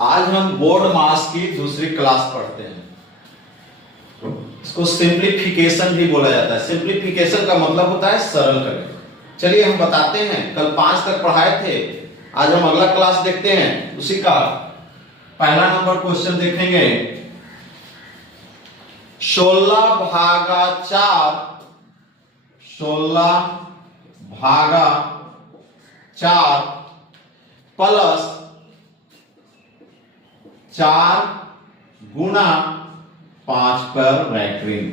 आज हम बोर्ड मास की दूसरी क्लास पढ़ते हैं। इसको सिंप्लीफिकेशन भी बोला जाता है। सिंप्लीफिकेशन का मतलब होता है सरल करें। चलिए हम बताते हैं, कल 5 तक पढ़ाए थे, आज हम अगला क्लास देखते हैं। उसी का पहला नंबर क्वेश्चन देखेंगे। 16 भागा 4 प्लस 4 गुना 5 पर रैकरिंग।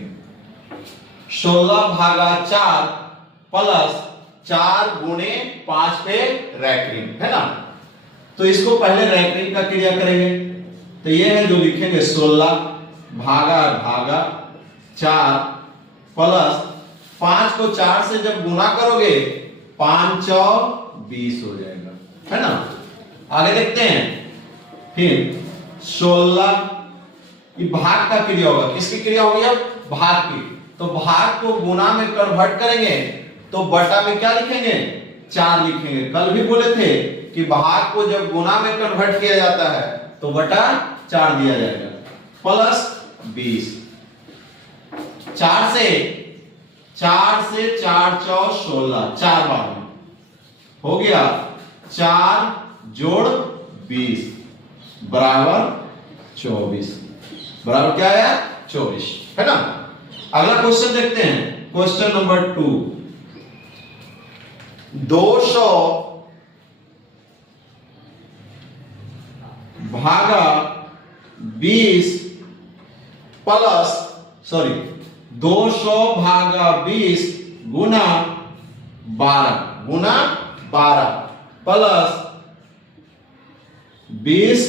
16 भागा 4 प्लस 4 गुणे 5 पे रैकरिंग है ना। तो इसको पहले रैकरिंग का क्रिया करेंगे। तो ये है जो लिखेंगे 16 भागा 4 प्लस 5 को 4 से जब गुना करोगे 5 चौक 20 हो जाएगा, है ना। आगे देखते हैं। फिर 16 ये भाग का क्रिया होगा। किसकी क्रिया होगी अब? भाग की। तो भाग को गुना में कन्वर्ट करेंगे तो बटा में क्या लिखेंगे? 4 लिखेंगे। कल भी बोले थे कि भाग को जब गुना में कन्वर्ट किया जाता है तो बटा 4 दिया जाएगा प्लस 20। 4 से 4 चौक 16 4 बार में हो गया 4 जोड़ 20 बराबर 24। बराबर क्या है? 24, है ना। अगला क्वेश्चन देखते हैं। Question number 2। 200 भागा 20 प्लस 200 भागा 20 गुना 12 प्लस 20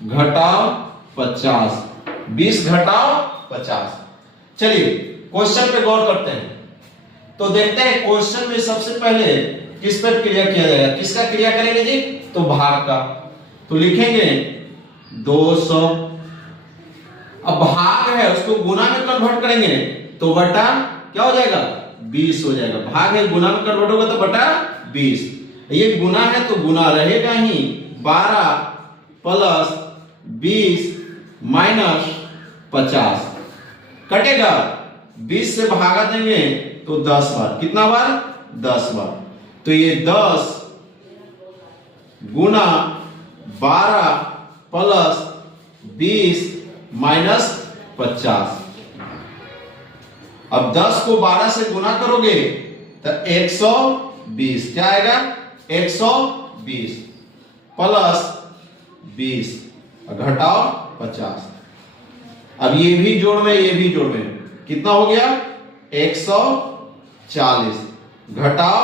घटाओ 50। 20 घटाओ 50। चलिए क्वेश्चन पे गौर करते हैं। तो देखते हैं क्वेश्चन में सबसे पहले किस पर क्रिया किया जाएगा। किसका क्रिया करेंगे जी? तो भाग का। तो लिखेंगे 200। अब भाग है उसको गुना में कन्वर्ट करेंगे तो बटा क्या हो जाएगा? 20 हो जाएगा। भाग है गुना में कन्वर्ट होगा तो बटा 20। ये गुना है तो गुना रहेगा ही। 12 प्लस 20 माइनस 50 कटेगा। 20 से भागा देंगे तो 10 बार। कितना बार? 10 बार। तो ये 10 गुना 12 प्लस 20 माइनस 50। अब 10 को 12 से गुना करोगे तो 120 क्या आएगा? 120 प्लस 20 घटाओ 50। अब ये भी जोड़ में ये भी जोड़ में कितना हो गया? 140 घटाओ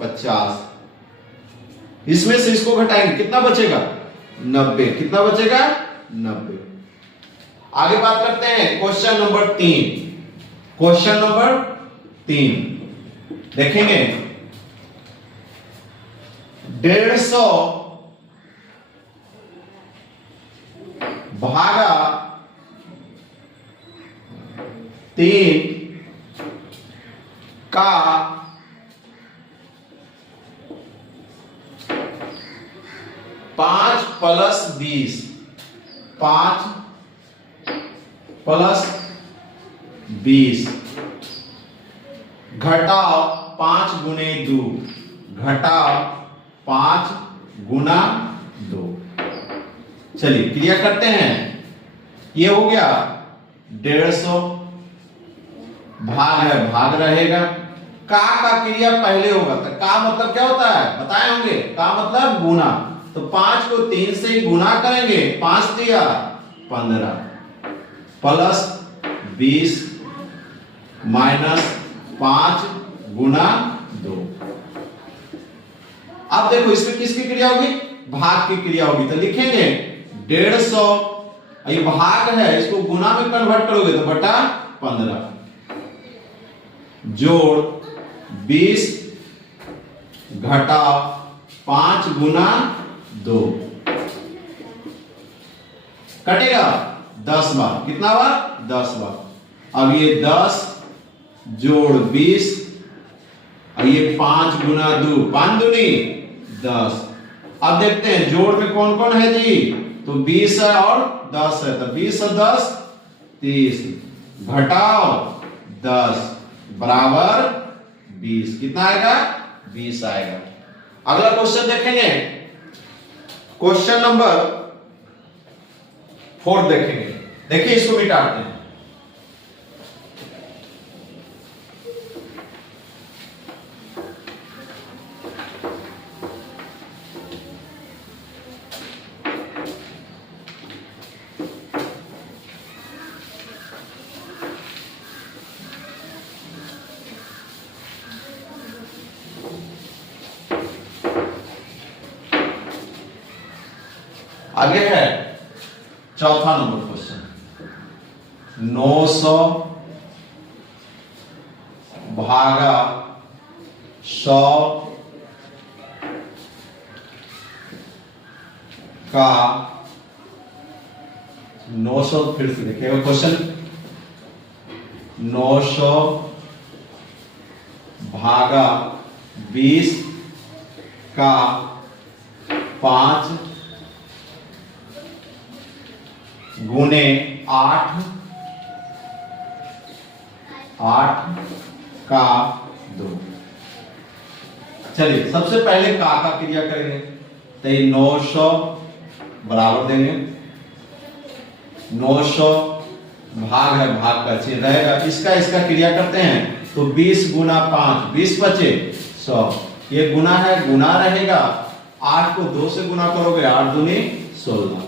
50। इसमें से इसको घटाएंगे कितना बचेगा? 90। कितना बचेगा? 90। आगे बात करते हैं क्वेश्चन नंबर 3। क्वेश्चन नंबर 3 देखेंगे। 150 भागा 3 का 5 प्लस 20। 5 प्लस 20 घटाओ 5 गुने 2 घटाओ 5 गुना 2। चलिए क्रिया करते हैं। ये हो गया 150 भाग है भाग रहेगा। का क्रिया पहले होगा तो का मतलब क्या होता है? बताए होंगे। का मतलब गुना। तो 5 को 3 से ही गुना करेंगे। 5 दिया 15 प्लस 20 माइनस 5 गुना 2। अब देखो इसमें किसकी क्रिया होगी? भाग की क्रिया होगी। तो लिखेंगे 150 ये भाग है इसको गुना में कन्वर्ट करोगे तो बटा 15 जोड़ 20 घटा 5 गुना 2 कटेगा 10 बार। कितना बार? 10 बार। अब ये 10 जोड़ 20 और ये 5 गुना 2 5 दूनी 10। अब देखते हैं जोड़ में कौन कौन है जी, तो 20 है और 10 है, तो 20 और 10 30, घटाओ 10 बराबर 20, कितना आएगा 20 आएगा। अगला क्वेश्चन देखेंगे, क्वेश्चन नंबर 4 देखेंगे। देखिए इसको मिटाते हैं। आगे है चौथा नंबर क्वेश्चन, 900 भागा 100 का 900, फिर से देखिएगा क्वेश्चन, 900 भागा 20 का 5 गुने 8 का 2। चलिए सबसे पहले का क्रिया करेंगे, तो 900 बराबर देंगे, 900 भाग है, भाग का चिन्ह रहेगा, इसका क्रिया करते हैं, तो 20 गुना 5 20 बचे 100, ये गुना है, गुना रहेगा, 8 को 2 से गुना करोगे 8 दूनी 16।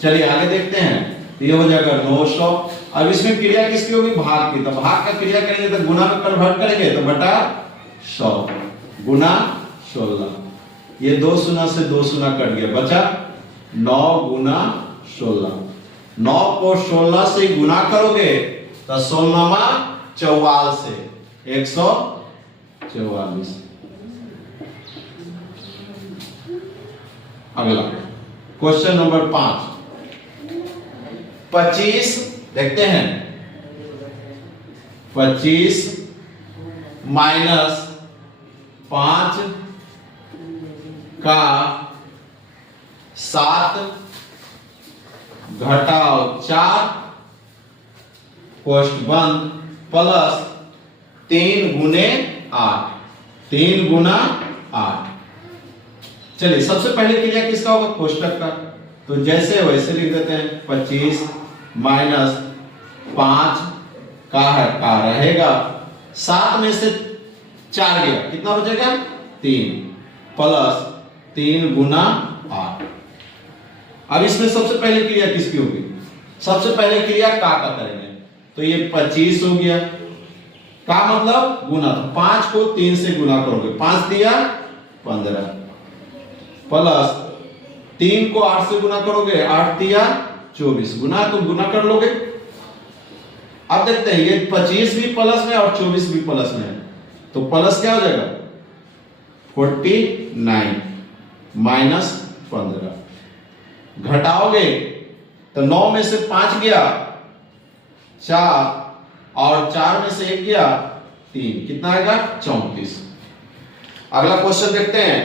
चलिए आगे देखते हैं, तो ये हो जाएगा 900। अब इसमें क्रिया किसकी होगी, भाग की, तो भाग का क्रिया करेंगे तो गुना में कन्वर्ट करेंगे, तो बटा 100 गुना 16, ये 2 शून्य से 2 शून्य कट गया, बचा 9 गुना 16, 9 को 16 से गुना करोगे तो 16 44 से 144। अगला क्वेश्चन नंबर 5, 25 देखते हैं, 25 माइनस 5 का 7 घटाओ 4 कोष्ठ बंद प्लस 3 गुने 8, 3 गुना 8। चलिए सबसे पहले क्रिया किसका होगा, कोष्ठक का, तो जैसे वैसे लिख देते हैं, 25 माइनस 5 का है, का रहेगा, 7 में से 4 गया, कितना बचेगा 3 प्लस 3 गुना 8। अब इसमें सबसे पहले क्रिया किसकी होगी, सबसे पहले क्रिया का करेंगे, तो ये 25 हो गया, का मतलब गुना, तो 5 को 3 से गुना करोगे, 5 दिया 15 प्लस 3 को 8 से गुना करोगे, 8 दिया 24, गुना तो गुना कर लोगे। अब देखते हैं ये 25 भी प्लस में और 24 भी प्लस में है, तो प्लस क्या हो जाएगा 49 माइनस 15, घटाओगे तो 9 में से 5 गया 4 और 4 में से 1 गया 3, कितना आएगा 34। अगला क्वेश्चन देखते हैं,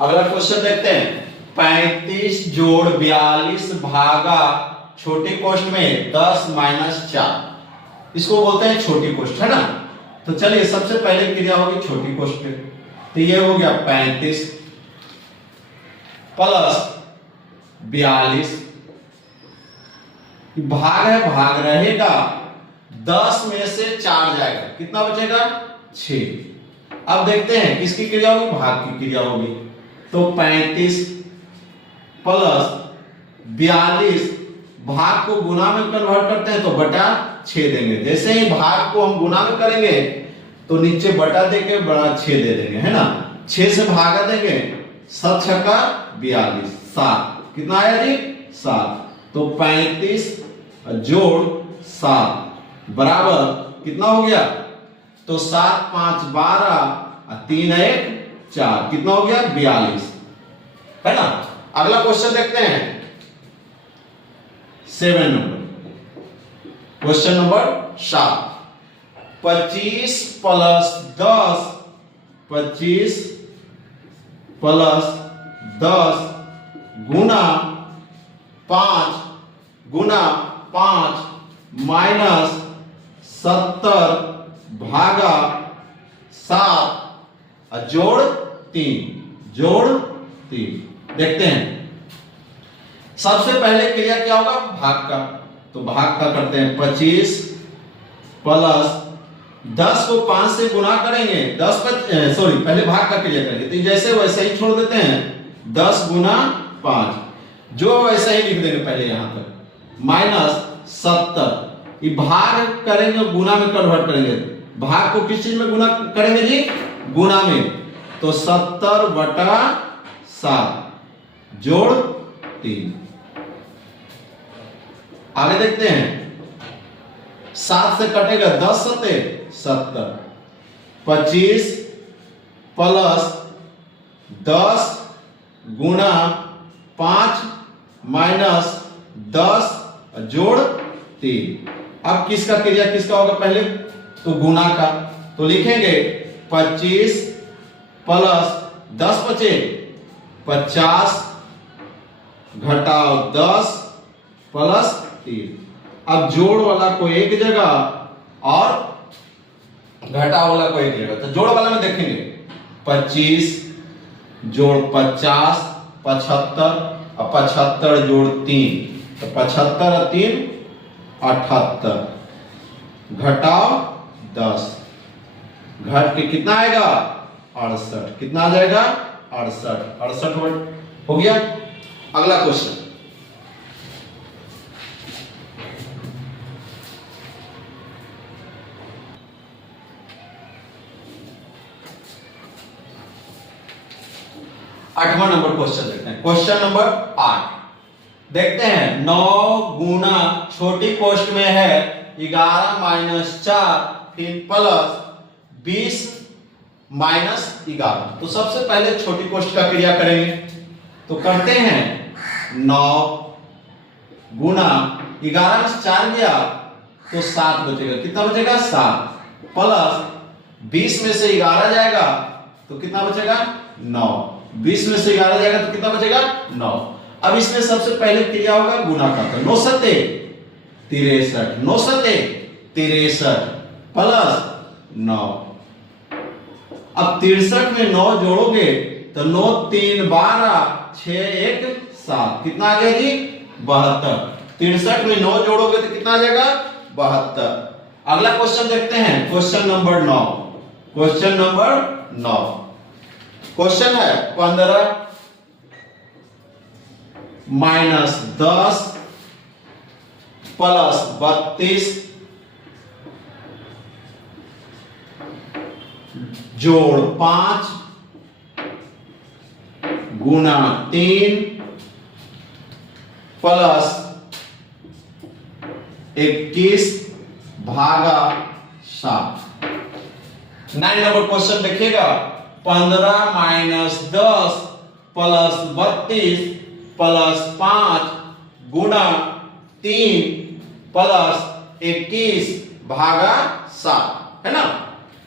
अगला क्वेश्चन देखते हैं, 35 जोड़ 42 भागा छोटी कोष्ठ में 10 माइनस 4, इसको बोलते हैं छोटी कोष्ठ, है ना। तो चलिए सबसे पहले क्रिया होगी छोटी कोष्ठ पे, तो ये हो गया 35 प्लस 42, भाग है, भाग रहेगा, 10 में से 4 जाएगा, कितना बचेगा 6। अब देखते हैं किसकी क्रिया होगी, भाग की क्रिया होगी, तो 35 प्लस 42, भाग को गुना में कन्वर्ट करते हैं तो बटा 6 देंगे, जैसे ही भाग को हम गुना में करेंगे तो नीचे बटा देके बड़ा 6 दे देंगे, है ना। 6 से भागा देंगे, 7 छक्का 42, 7, कितना आया जी 7, तो 35 जोड़ 7 बराबर कितना हो गया, तो 7 5 12 3 1 4, कितना हो गया 42, है ना। अगला क्वेश्चन देखते हैं 7 number, question number 7। 25 plus 10, 25 plus 10 गुना 5 माइनस 70 भागा 7 जोड़ 3। देखते हैं सबसे पहले क्रिया क्या होगा, भाग का। तो भाग का करते हैं 25 प्लस 10 को 5 से गुना करेंगे, पहले भाग का क्रिया करेंगे तो जैसे वैसे ही छोड़ देते हैं, 10 गुना 5 जो वैसे ही लिख देंगे पहले यहां तक, माइनस 70। ये भाग करेंगे गुना में कन्वर्ट करेंगे। भाग को किस चीज में गुना करेंगे जी, गुना में। तो 70 बटा 7 जोड़ 3। आगे देखते हैं 7 से कटेगा 10 सते 70, 25 प्लस 10 गुना 5 माइनस 10 जोड़ 3। अब किसका क्रिया किसका होगा, पहले तो गुना का। तो लिखेंगे 25 प्लस 10 बचे 50 घटाओ 10 प्लस 3। अब जोड़ वाला को एक जगह और घटाओ वाला को एक जगह। तो जोड़ वाला में देखेंगे 25 जोड़ 50 75 और 75 जोड़ 3, तो 75 और 3 78 घटाओ 10, घट के कितना आएगा 68। कितना आ जाएगा 68 हो गया। अगला क्वेश्चन आठवां नंबर क्वेश्चन देखते हैं, क्वेश्चन नंबर 8 देखते हैं। 9 गुना छोटी पोस्ट में है 11 माइनस 4 फिर प्लस 20 माइनस 11। तो सबसे पहले छोटी पोस्ट का क्रिया करेंगे। तो करते हैं 9 गुना 11 में 4 गया तो 7 बचेगा। कितना बचेगा 7 प्लस 20 में से 11 जाएगा तो कितना बचेगा 9। 20 में से 11 जाएगा तो कितना बचेगा 9। अब इसमें सबसे पहले क्रिया होगा गुना का। तो 9 सते 63, 9 सते 63 प्लस 9। अब 63 में 9 जोड़ोगे तो 9 3 12 6 1 7। कितना आ गया जी 72। 63 में 9 जोड़ोगे तो कितना आ जाएगा 72। अगला क्वेश्चन देखते हैं, question number 9। Question number 9 question है 15 माइनस 10 प्लस 32 जोड़ 5 गुना 3 प्लस 21 भागा 7। 9 नंबर क्वेश्चन देखिएगा। 15 माइनस 10 प्लस 32 प्लस 5 गुना 3 प्लस 21 भागा 7 है ना।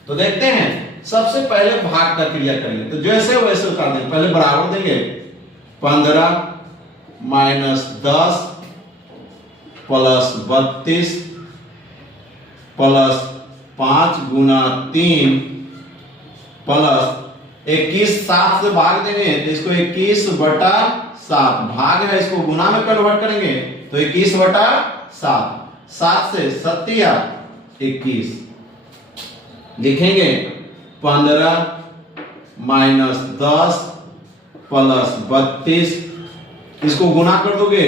तो देखते हैं सबसे पहले भाग का क्रिया करेंगे। तो जैसे वैसे उतार देंगे, पहले बराबर देंगे 15 माइनस 10 प्लस 32 प्लस 5 गुना 3 प्लस 21 7 से भाग देंगे तो इसको 21 बटा 7 भाग है, इसको गुना में कन्वर्ट करेंगे तो 21 बटा 7। 7 से 7 21 लिखेंगे 15 माइनस 10 प्लस 32। इसको गुना कर दोगे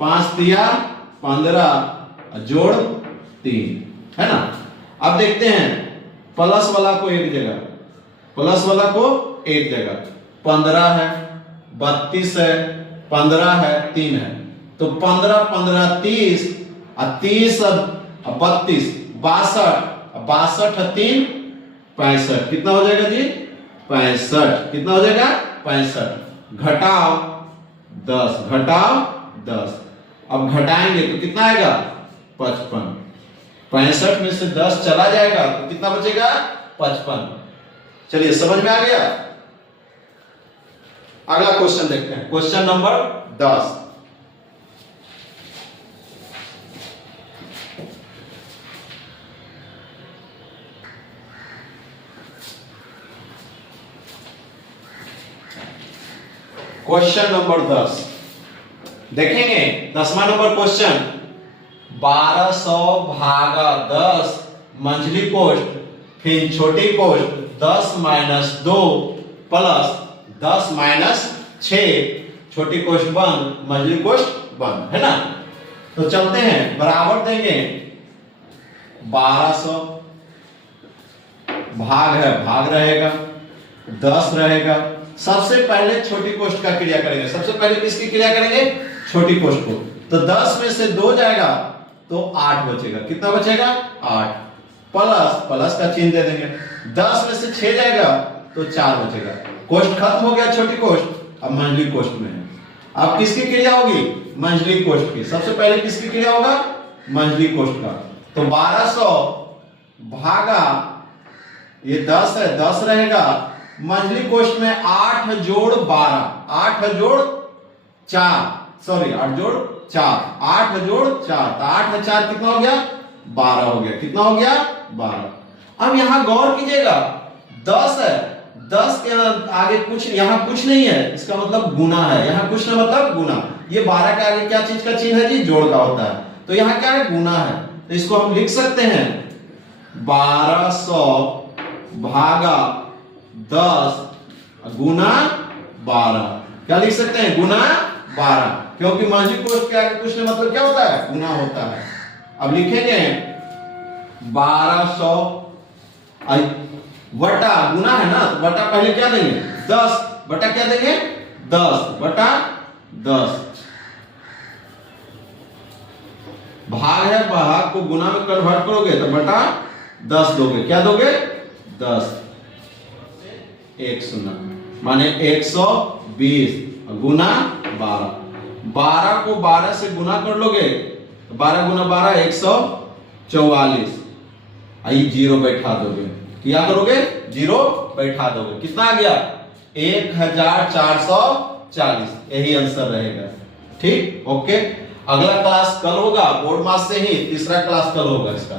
5 तिया 15 जोड़ 3 है ना। अब देखते हैं प्लस वाला को एक जगह, प्लस वाला को एक जगह। 15 है 32 है 15 है 3 है तो 15 15 30 और 30 और 32 62 62 और 3 65। कितना हो जाएगा जी 65। कितना हो जाएगा 65 घटाओ 10 घटाओ 10। अब घटाएंगे तो कितना आएगा 55। 65 में से 10 चला जाएगा तो कितना बचेगा 55। चलिए समझ में आ गया। अगला क्वेश्चन देखते हैं, क्वेश्चन नंबर 10। क्वेश्चन नंबर 10 देखेंगे। 10वां नंबर क्वेश्चन, 1200 भागा 10 मंझली कोष्ठ फिर छोटी कोष्ठ 10 - 2 प्लस 10 - 6 छोटी कोष्ठ बंद मंझली कोष्ठ बंद, है ना। तो चलते हैं, बराबर देंगे 1200 भाग है, भाग रहेगा 10 रहेगा। सबसे पहले छोटी कोष्ठ का क्रिया करेंगे। सबसे पहले किसकी क्रिया करेंगे छोटी कोष्ठ को। तो 10 में से 2 जाएगा तो 8 बचेगा। कितना बचेगा 8 प्लस प्लस का चिन्ह दे देंगे। 10 में से 6 जाएगा तो 4 बचेगा। कोष्ठ खत्म हो गया छोटी कोष्ठ, अब मंझली कोष्ठ में है। अब किसकी क्रिया होगी मंझली कोष्ठ की। सबसे पहले किसकी क्रिया होगा मंझली कोष्ठ का। तो 1200 भागा ये 10 है, 10 रहेगा मंझली कोष्ठ में 8 जोड़ 12, 8 जोड़ 4, सॉरी 8 जोड़ 4, 8 जोड़ 4, तो 8 में 4 कितना हो गया 12 हो गया। कितना हो गया 12। अब यहां गौर कीजिएगा 10 है, 10 के आगे कुछ, यहां कुछ नहीं है, इसका मतलब गुना है। यहां कुछ नहीं मतलब गुना। ये 12 के आगे क्या चीज का चिन्ह है जी जोड़ का होता है। तो यहां क्या है गुना है। तो इसको हम लिख सकते हैं 1200 भागा 10 गुना 12। क्या लिख सकते हैं गुना 12, क्योंकि मंझली कोष्ठ के आगे कुछ नहीं मतलब क्या होता है गुना होता है। अब लिखेंगे 1200 वटा गुना है ना, तो वटा पहले क्या देंगे 10 बटा क्या देंगे 10 बटा 10। भाग है, भाग को गुना में कन्वर्ट करोगे तो बटा 10 दोगे। क्या दोगे 10 1 0 माने 120 गुना 12। 12 को 12 से गुना कर लोगे तो 12 गुना 12 144। आई जीरो बैठा दोगे। क्या करोगे जीरो बैठा दोगे। कितना आ गया 1440। यही आंसर रहेगा। ठीक ओके। अगला क्लास कल होगा बोर्ड मास से ही, तीसरा क्लास कल होगा इसका।